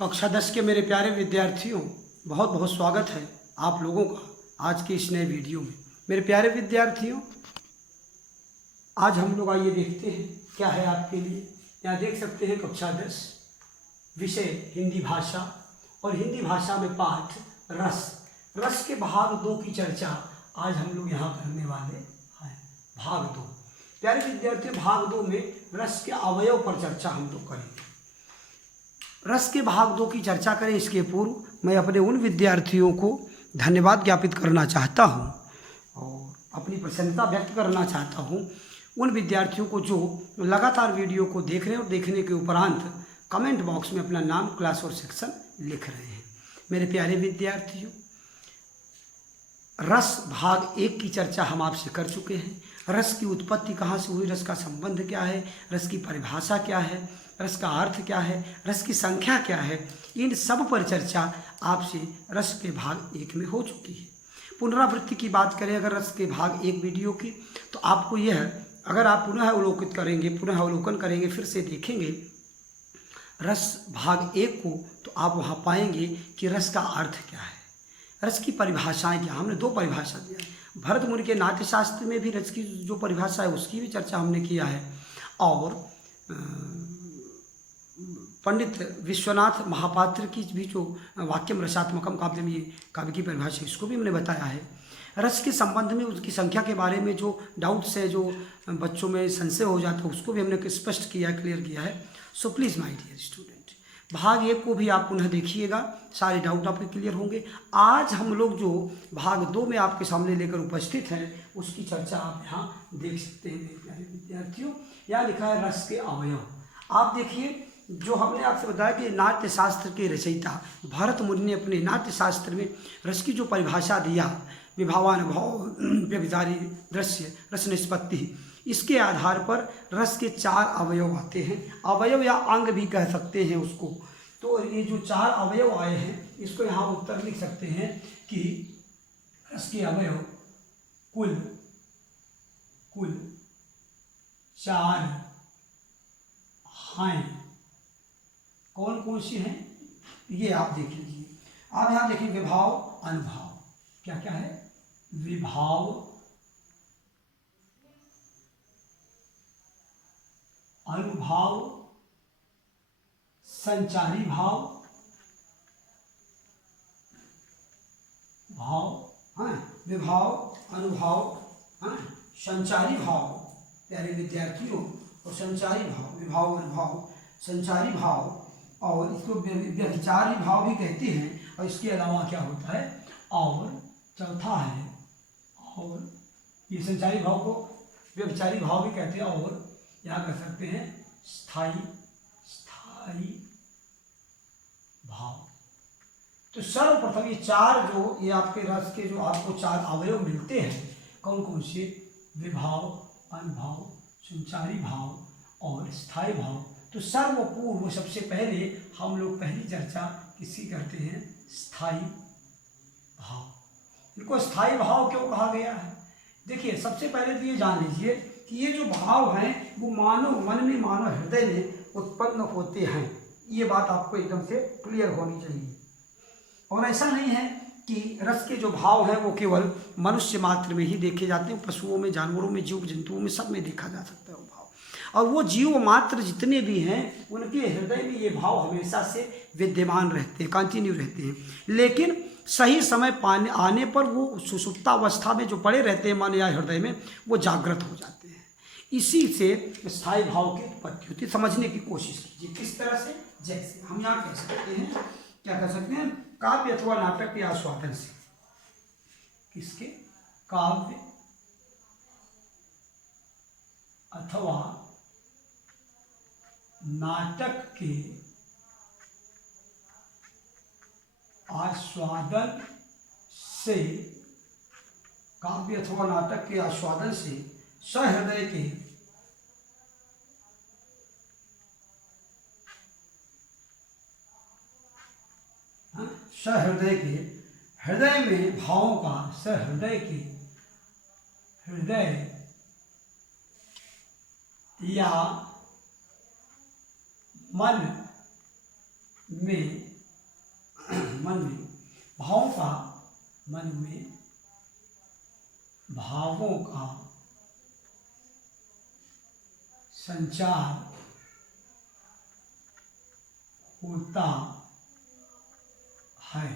कक्षा 10 के मेरे प्यारे विद्यार्थियों, बहुत बहुत स्वागत है आप लोगों का आज के इस नए वीडियो में। मेरे प्यारे विद्यार्थियों, आज हम लोग आइए देखते हैं क्या है आपके लिए। यहाँ देख सकते हैं कक्षा 10 विषय हिंदी भाषा और हिंदी भाषा में पाठ रस के भाग 2 की चर्चा आज हम लोग यहाँ करने वाले हैं। भाग 2 प्यारे विद्यार्थियों, भाग 2 में रस के अवयव पर चर्चा हम लोग करेंगे। रस के भाग 2 की चर्चा करें इसके पूर्व मैं अपने उन विद्यार्थियों को धन्यवाद ज्ञापित करना चाहता हूं और अपनी प्रसन्नता व्यक्त करना चाहता हूं उन विद्यार्थियों को जो लगातार वीडियो को देख रहे हैं और देखने के उपरांत कमेंट बॉक्स में अपना नाम, क्लास और सेक्शन लिख रहे हैं। मेरे प्यारे विद्यार्थियों, रस भाग 1 की चर्चा हम आपसे कर चुके हैं। रस की उत्पत्ति कहाँ से हुई, रस का संबंध क्या है, रस की परिभाषा क्या है, रस का अर्थ क्या है, रस की संख्या क्या है, इन सब पर चर्चा आपसे रस के भाग 1 में हो चुकी है। पुनरावृत्ति की बात करें अगर रस के भाग 1 वीडियो की, तो आपको यह अगर आप पुनः अवलोकन करेंगे, फिर से देखेंगे रस भाग 1 को, तो आप वहाँ पाएंगे कि रस का अर्थ क्या है, रस की परिभाषाएं क्या। हमने 2 परिभाषा दिया है। भरत मुनि के नाट्यशास्त्र में भी रस की जो परिभाषा है उसकी भी चर्चा हमने किया है, और पंडित विश्वनाथ महापात्र की भी जो वाक्यम रसात्मकम काव्यम, ये काव्य की परिभाषा, इसको भी हमने बताया है। रस के संबंध में उसकी संख्या के बारे में जो डाउट्स है, जो बच्चों में संशय हो जाता है, उसको भी हमने स्पष्ट किया, क्लियर किया है। So please my dear student, भाग 1 को भी आप पुनः देखिएगा, सारे डाउट आपके क्लियर होंगे। आज हम लोग जो भाग 2 में आपके सामने लेकर उपस्थित हैं उसकी चर्चा आप यहाँ देख सकते हैं मेरे प्यारे विद्यार्थियों। यहाँ लिखा है रस के अवयव। आप देखिए, जो हमने आपसे बताया कि नाट्य शास्त्र के रचयिता भरत मुनि ने अपने नाट्य शास्त्र में रस की जो परिभाषा दिया, विभावानुभाव, व्यभिचारी दृश्य, रस निष्पत्ति, इसके आधार पर रस के 4 अवयव आते हैं। अवयव या अंग भी कह सकते हैं उसको। तो ये जो 4 अवयव आए हैं, इसको यहाँ उत्तर लिख सकते हैं कि रस के अवयव कुल 4 हैं। कौन कौन सी हैं ये आप देख लीजिए। आप यहाँ देखिए, विभाव, अनुभाव, क्या क्या है, विभाव, अनुभाव, संचारी भाव, विभाव, अनुभाव, संचारी भाव प्यारे विद्यार्थियों, और संचारी भाव, विभाव, अनुभाव, संचारी भाव, और इसको व्यभिचारी भाव भी कहते हैं। और इसके अलावा क्या होता है, और चौथा है, और ये संचारी भाव को व्यभिचारी भाव भी कहते हैं, और यहाँ कह सकते हैं स्थाई भाव। तो सर्वप्रथम ये 4 जो ये आपके रस के जो आपको 4 अवयव मिलते हैं, कौन कौन से, विभाव, अनुभाव, संचारी भाव और स्थाई भाव। तो सर्वपूर्व सबसे पहले हम लोग पहली चर्चा किसकी करते हैं, स्थाई भाव। इनको स्थाई भाव क्यों कहा गया है? देखिए, सबसे पहले तो ये जान लीजिए कि ये जो भाव हैं वो मानव मन में, मानव हृदय में उत्पन्न होते हैं। ये बात आपको एकदम से क्लियर होनी चाहिए। और ऐसा नहीं है कि रस के जो भाव हैं वो केवल मनुष्य मात्र में ही देखे जाते हैं, पशुओं में, जानवरों में, जीव जंतुओं में, सब में देखा जा सकता है वो भाव। और वो जीव मात्र जितने भी हैं उनके हृदय में ये भाव हमेशा से विद्यमान रहते हैं, कंटिन्यू रहते हैं। लेकिन सही समय आने पर वो सुषुप्तावस्था में जो पड़े रहते हैं मन या हृदय में, वो जागृत हो जाते हैं। इसी से स्थायी भाव की उत्पत्ति होती है। समझने की कोशिश कीजिए किस तरह से। जैसे हम यहाँ कह सकते हैं, क्या कह सकते हैं, काव्य अथवा नाटक के आस्वादन से। किसके, काव्य अथवा नाटक के आस्वादन से, काव्य अथवा नाटक के आस्वादन से सहृदय के हृदय में भावों का, सहृदय के हृदय या मन में मन में भावों का, मन में भावों का संचार होता है,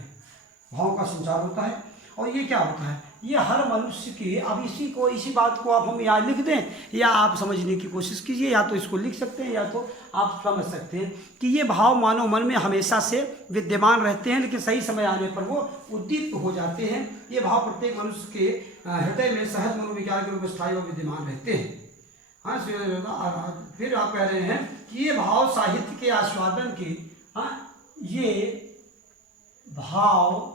भावों का संचार होता है। और ये क्या होता है, ये हर मनुष्य के, अब इसी बात को आप हम यहाँ लिख दें या आप समझने की कोशिश कीजिए, या तो इसको लिख सकते हैं या तो आप समझ सकते हैं कि ये भाव मानव मन में हमेशा से विद्यमान रहते हैं, लेकिन सही समय आने पर वो उद्दीप्त हो जाते हैं। ये भाव प्रत्येक मनुष्य के हृदय में सहज मनोविज्ञान के रूप में स्थायी और विद्यमान रहते हैं। हाँ, फिर आप कह रहे हैं कि ये भाव साहित्य के आस्वादन के, हाँ, ये भाव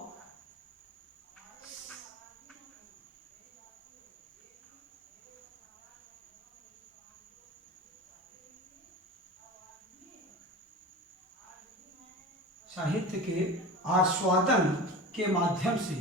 साहित्य के आस्वादन के माध्यम से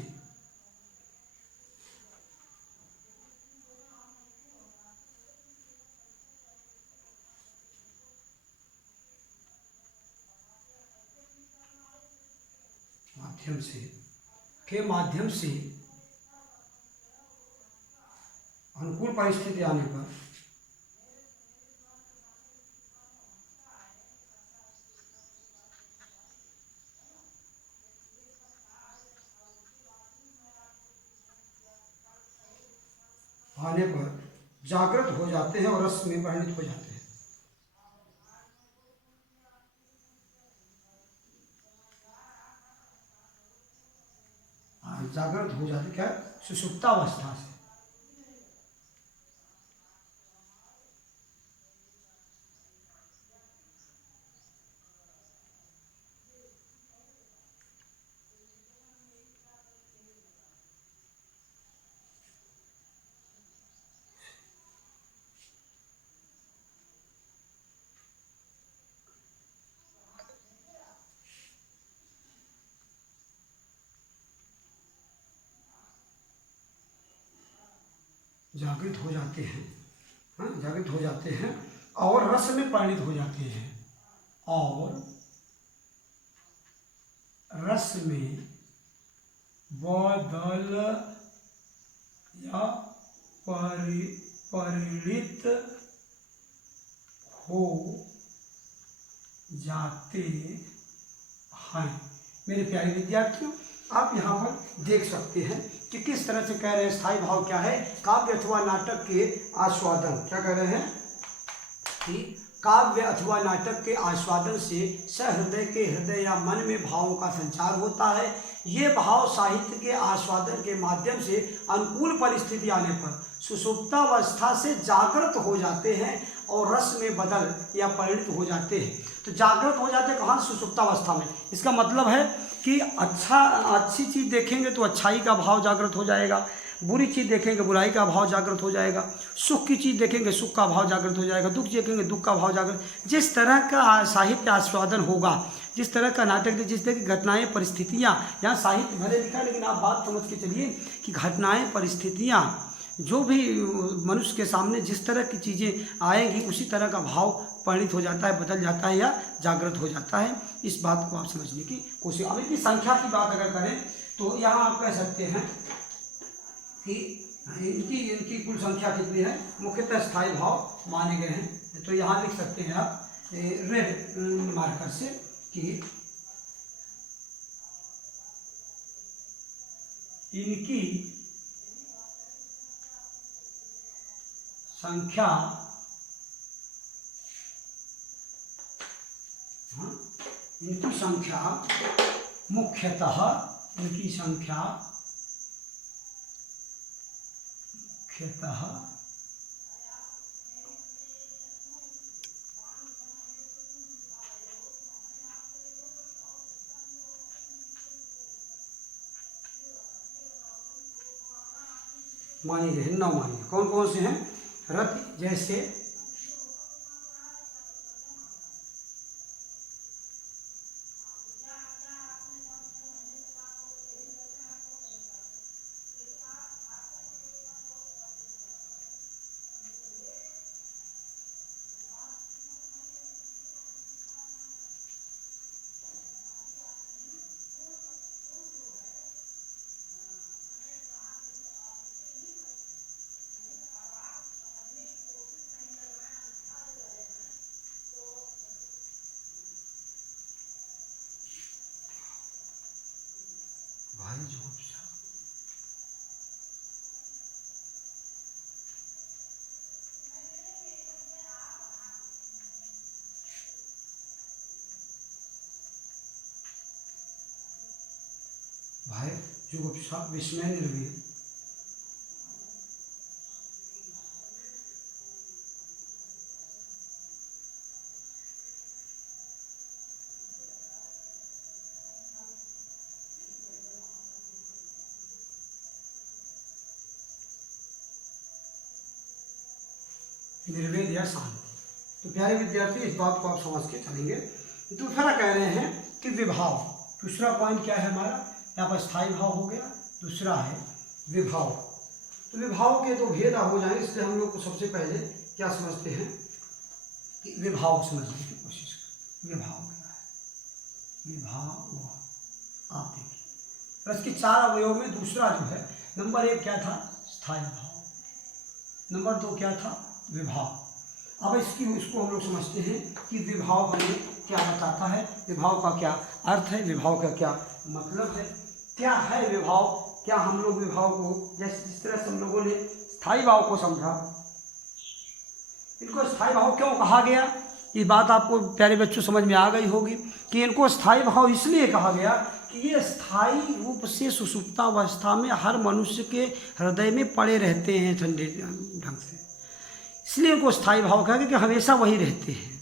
अनुकूल परिस्थिति आने पर जागृत हो जाते हैं और रस में परिणित हो जाते हैं। जागृत हो जाते क्या, सुषुप्तावस्था से। जागृत हो जाते हैं, हाँ, जागृत हो जाते हैं और रस में परिणित हो जाते हैं, और रस में बदल या परिणित हो जाते हैं। मेरे प्यारे विद्यार्थियों, आप यहाँ पर देख सकते हैं कि किस तरह से कह रहे हैं स्थायी भाव क्या है, काव्य अथवा नाटक के आस्वादन। क्या कह रहे हैं कि काव्य अथवा नाटक के आस्वादन से सहृदय के हृदय या मन में भावों का संचार होता है। ये भाव साहित्य के आस्वादन के माध्यम से अनुकूल परिस्थिति आने पर सुषुप्तावस्था से जागृत हो जाते हैं और रस में बदल या परिणित हो जाते हैं। तो जागृत हो जाते हैं कहाँ, सुषुप्तावस्था में। इसका मतलब है कि अच्छी चीज़ देखेंगे तो अच्छाई का भाव जागृत हो जाएगा, बुरी चीज़ देखेंगे बुराई का भाव जागृत हो जाएगा, सुख की चीज़ देखेंगे सुख का भाव जागृत हो जाएगा, दुख देखेंगे दुख का भाव जागृत। जिस तरह का साहित्य आस्वादन होगा, जिस तरह का नाटक, जिस तरह की घटनाएं परिस्थितियाँ, यहाँ साहित्य भले लिखा है लेकिन आप बात समझ के चलिए कि घटनाएं परिस्थितियाँ जो भी मनुष्य के सामने जिस तरह की चीज़ें आएंगी उसी तरह का भाव परिणित हो जाता है, बदल जाता है या जागृत हो जाता है। इस बात को आप समझने की कोशिश। अब इनकी संख्या की बात अगर करें तो यहाँ आप कह सकते हैं कि इनकी कुल संख्या कितनी है, मुख्यतः स्थायी भाव माने गए हैं। तो यहाँ लिख सकते हैं आप रेड मार्कर से कि इनकी संख्या, इनकी संख्या मुख्यतः मानी गए, 9 मानी। कौन कौन से हैं, रति जैसे भाई जुगुप्सा। भाई जुगुप्सा, विस्मय, निर्वेद। निर्वेद या शांति। तो प्यारे विद्यार्थी, इस बात को आप समझ के चलेंगे। दूसरा कह रहे हैं कि विभाव। दूसरा पॉइंट क्या है हमारा, यहाँ पर स्थायी भाव हो गया, दूसरा है विभाव। तो विभाव के दो भेद हो जाएंगे, इसलिए हम लोग को सबसे पहले क्या समझते हैं कि विभाव समझने की कोशिश करें। विभाव क्या है? विभाव, आप देखिए रस के चार अवयव में दूसरा जो है, नंबर एक क्या था? स्थायी भाव। नंबर दो क्या था? विभाव। अब इसको हम लोग समझते हैं कि विभाव हमें क्या बताता है, विभाव का क्या अर्थ है, विभाव का क्या मतलब है, क्या है विभाव। क्या हम लोग विभाव को, जैसे जिस तरह से हम लोगों ने स्थायी भाव को समझा, इनको स्थायी भाव क्यों कहा गया, ये बात आपको प्यारे बच्चों समझ में आ गई होगी कि इनको स्थायी भाव इसलिए कहा गया कि ये स्थायी रूप से सुषुप्तावस्था में हर मनुष्य के हृदय में पड़े रहते हैं ठंडे ढंग से, इसलिए इनको स्थायी भाव कहा गया कि हमेशा वही रहते हैं।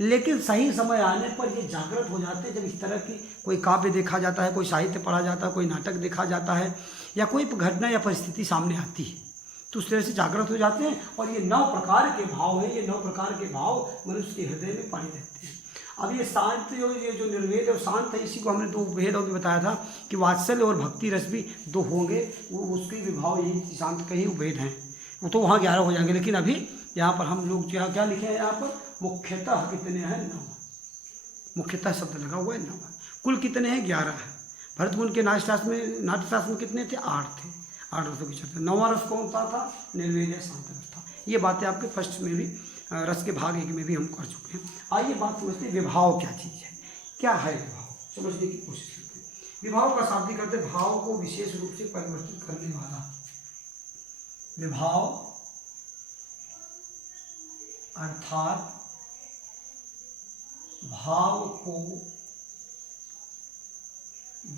लेकिन सही समय आने पर ये जागृत हो जाते हैं, जब इस तरह की कोई काव्य देखा जाता है, कोई साहित्य पढ़ा जाता है, कोई नाटक देखा जाता है, या कोई घटना या परिस्थिति सामने आती है, तो उस तरह से जागृत हो जाते हैं। और ये 9 प्रकार के भाव हैं, ये 9 प्रकार के भाव मनुष्य के हृदय में पड़े रहते हैं। अब ये शांत ये जो निर्वेद और शांत है, इसी को हमने 2 भेद और बताया था कि वात्सल्य और भक्ति रस भी 2 होंगे, वो उसके विभाव यही शांत के ही भेद हैं। वो तो वहाँ 11 हो जाएंगे, लेकिन अभी यहाँ पर हम लोग क्या लिखे हैं, यहाँ पर मुख्यतः कितने हैं? 9। मुख्यतः शब्द लगा हुआ है 9। कुल कितने हैं? 11 है। भरत मुनि के नाट्यशास्त्र में कितने थे? 8 थे। 8 रसों की चर्चा। 9वां रस कौन सा था? निर्वेद या शांत रस था। ये बातें आपके फर्स्ट में भी, रस के भाग 1 में भी हम कर चुके हैं। आइए बात समझते हैं, विभाव क्या चीज़ है, क्या है विभाव, समझने की कोशिश करते हैं। विभाव का शाब्दिक अर्थ है भाव को विशेष रूप से परिवर्तित करने वाला। विभाव अर्थात भाव को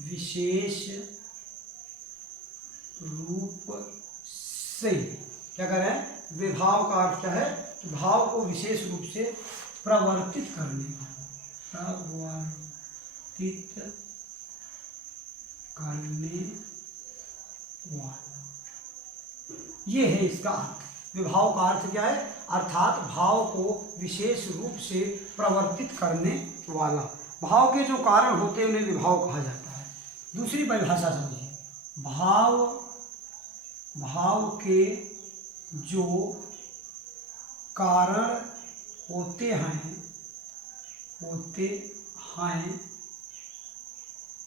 विशेष रूप से, क्या कर रहे हैं? विभाव का अर्थ क्या है? भाव को विशेष रूप से प्रवर्तित करने वाला, प्रवर्तित करने वाला, ये है इसका अर्थ। विभाव का अर्थ क्या है? अर्थात भाव को विशेष रूप से प्रवर्तित करने वाला। भाव के जो कारण होते हैं उन्हें विभाव कहा जाता है। दूसरी परिभाषा समझिए, भाव के जो कारण होते हैं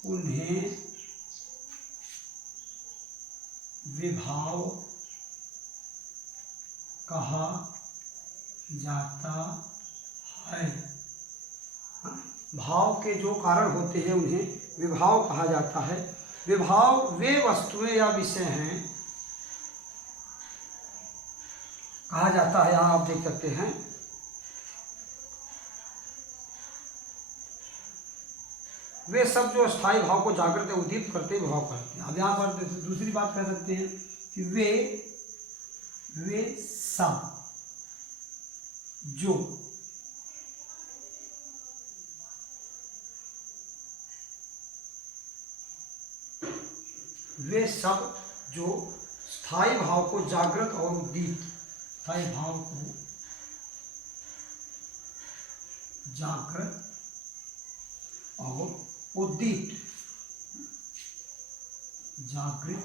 उन्हें विभाव कहा जाता है। भाव के जो कारण होते हैं उन्हें विभाव कहा जाता है। विभाव वे वस्तुएं या विषय हैं, कहा जाता है, यहाँ आप देख सकते हैं, वे सब जो स्थायी भाव को जागृत उद्दीप्त करते विभाव करते हैं। अब यहाँ पर दूसरी बात कह सकते हैं कि वे सब जो स्थायी भाव को जागृत और उद्दीप्त, स्थायी भाव को जागृत और उद्दीप्त, जागृत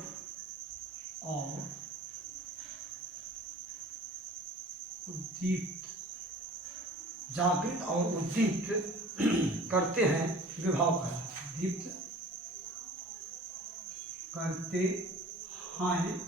और उद्दीप्त करते हैं विभाव का, उद्दीप्त करते हैं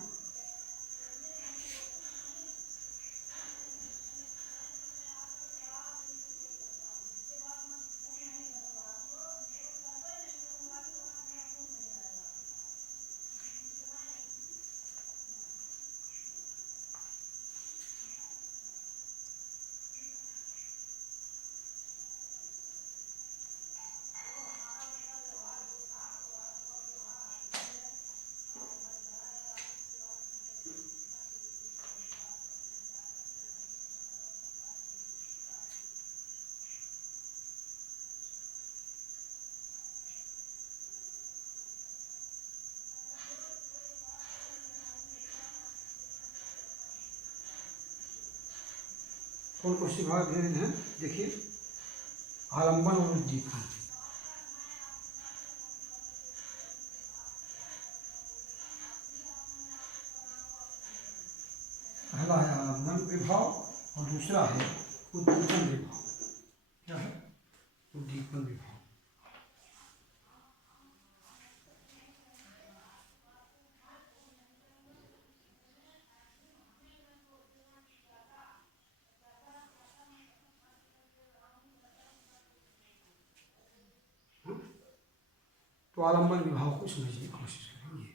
स्थूल कोष्ठी भाग भेद हैं, देखिए आलंबन और उद्दीपन। पहला है आलंबन विभाव और दूसरा है उद्दीपन विभाव। क्या है? उद्दीपन विभाव। तो आलंबन विभाव को समझने की कोशिश करेंगे।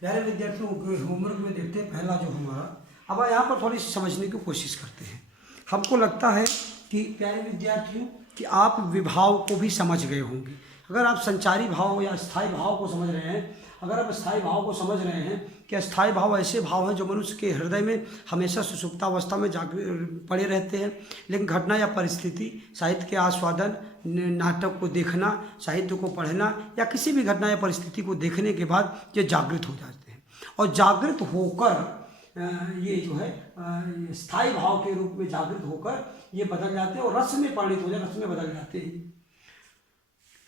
प्यारे विद्यार्थियों, होमवर्क में देखते हैं पहला जो हमारा। अब यहाँ पर थोड़ी सी समझने की कोशिश करते हैं। हमको लगता है कि प्यारे विद्यार्थियों कि आप विभाव को भी समझ गए होंगे। अगर आप संचारी भाव या स्थायी भाव को समझ रहे हैं, अगर आप स्थायी भाव को समझ रहे हैं कि स्थायी भाव ऐसे भाव हैं जो मनुष्य के हृदय में हमेशा सुषुप्तावस्था में पड़े रहते हैं, लेकिन घटना या परिस्थिति, साहित्य के आस्वादन, नाटक को देखना, साहित्य को पढ़ना या किसी भी घटना या परिस्थिति को देखने के बाद ये जागृत हो जाते हैं और जागृत होकर ये जो है स्थायी भाव के रूप में जागृत होकर ये बदल जाते हैं और रस में परिणित हो जाते, रस में बदल जाते हैं।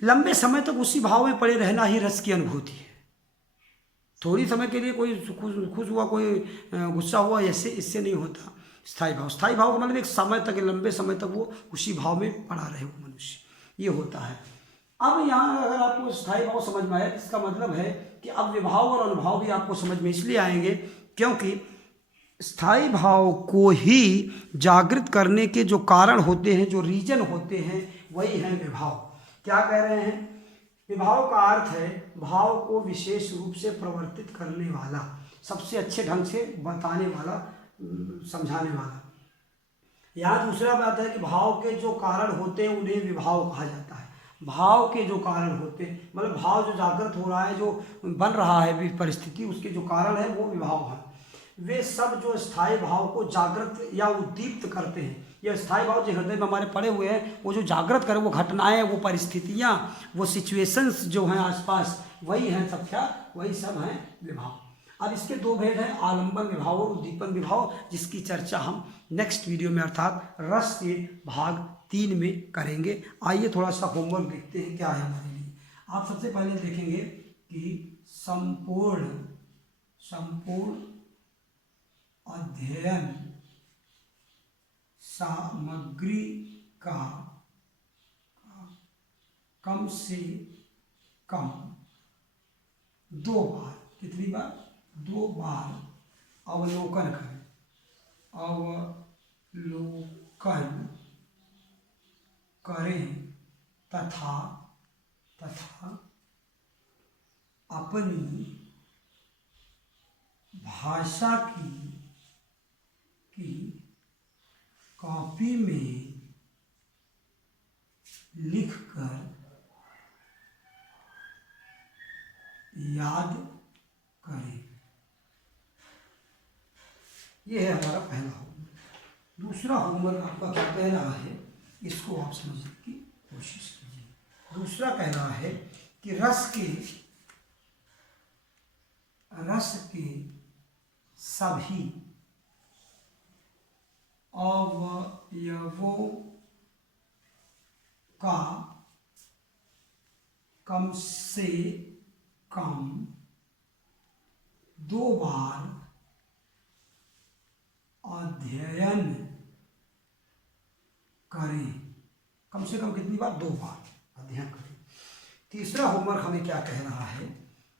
लंबे समय तक उसी भाव में पड़े रहना ही रस की अनुभूति है। थोड़ी समय के लिए कोई खुश हुआ, कोई गुस्सा हुआ, ऐसे इससे नहीं होता। स्थायी भाव का मतलब एक समय तक, लंबे समय तक वो उसी भाव में पड़ा रहे वो मनुष्य, ये होता है। अब यहाँ अगर आपको स्थायी भाव समझ में आया, इसका मतलब है कि अब विभाव और अनुभाव भी आपको समझ में इसलिए आएंगे क्योंकि स्थायी भाव को ही जागृत करने के जो कारण होते हैं, जो रीजन होते हैं, वही है विभाव। क्या कह रहे हैं? विभाव का अर्थ है भाव को विशेष रूप से प्रवर्तित करने वाला, सबसे अच्छे ढंग से बताने वाला, समझाने वाला। यहाँ दूसरा बात है कि भाव के जो कारण होते हैं उन्हें विभाव कहा जाता है। भाव के जो कारण होते हैं मतलब भाव जो जागृत हो रहा है, जो बन रहा है परिस्थिति, उसके जो कारण है वो विभाव है। वे सब जो स्थायी भाव को जागृत या उद्दीप्त करते हैं, ये स्थायी भाव जो हृदय में हमारे पड़े हुए हैं, वो जो जागृत करे, वो घटनाएं, वो परिस्थितियाँ, वो सिचुएशंस जो हैं आसपास, वही हैं सब, क्या वही सब हैं विभाव। अब इसके दो भेद हैं, आलंबन विभाव और उद्दीपन विभाव, जिसकी चर्चा हम नेक्स्ट वीडियो में अर्थात रस के भाग 3 में करेंगे। आइए थोड़ा सा होमवर्क देखते हैं क्या है हमारे लिए। आप सबसे पहले देखेंगे कि संपूर्ण अध्ययन सामग्री का कम से कम 2 बार, कितनी बार? 2 बार अवलोकन करें तथा अपनी भाषा की कॉपी में लिखकर याद करें। यह है हमारा पहला होमवर्क। दूसरा होमवर्क आपका क्या कह रहा है, इसको आप समझने की कोशिश कीजिए। दूसरा कह रहा है कि रस के सभी अवयवों का कम से कम 2 बार अध्ययन करें। कम से कम कितनी बार? 2 बार अध्ययन करें। तीसरा होमवर्क हमें क्या कह रहा है?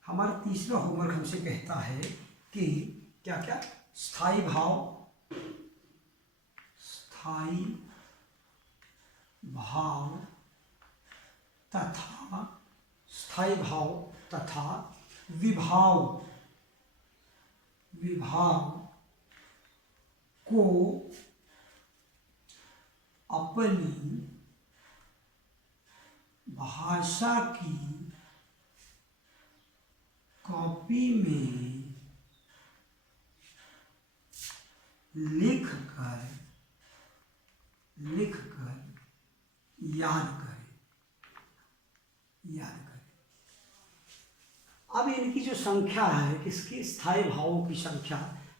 हमारा तीसरा होमवर्क हमसे कहता है कि क्या क्या स्थायी भाव तथा विभाव को अपनी भाषा की कॉपी में लिखकर लिख कर याद करें, याद करें। अब इनकी जो संख्या है, किसकी, स्थायी भावों की संख्या,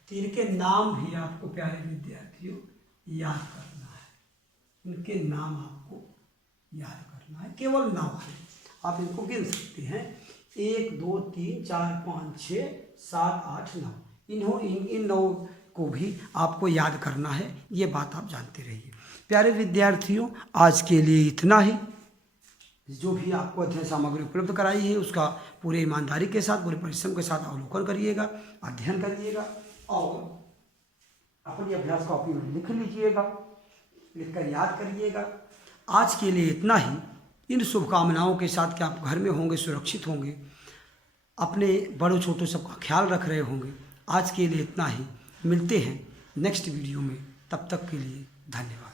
तो इनके नाम भी आपको प्यारे विद्यार्थियों याद करना है। इनके नाम आपको याद करना है, केवल 9 है, आप इनको गिन सकते हैं, 1 2 3 4 5 6 7 8 9। इन 9 को भी आपको याद करना है, ये बात आप जानते रहिए। प्यारे विद्यार्थियों, आज के लिए इतना ही। जो भी आपको अध्ययन सामग्री उपलब्ध कराई है उसका पूरे ईमानदारी के साथ, पूरे परिश्रम के साथ अवलोकन करिएगा, अध्ययन करिएगा और अपनी अभ्यास कॉपी में लिख लीजिएगा, लिखकर याद करिएगा। आज के लिए इतना ही, इन शुभकामनाओं के साथ कि आप घर में होंगे, सुरक्षित होंगे, अपने बड़ों छोटों सबका ख्याल रख रहे होंगे। आज के लिए इतना ही, मिलते हैं नेक्स्ट वीडियो में, तब तक के लिए धन्यवाद।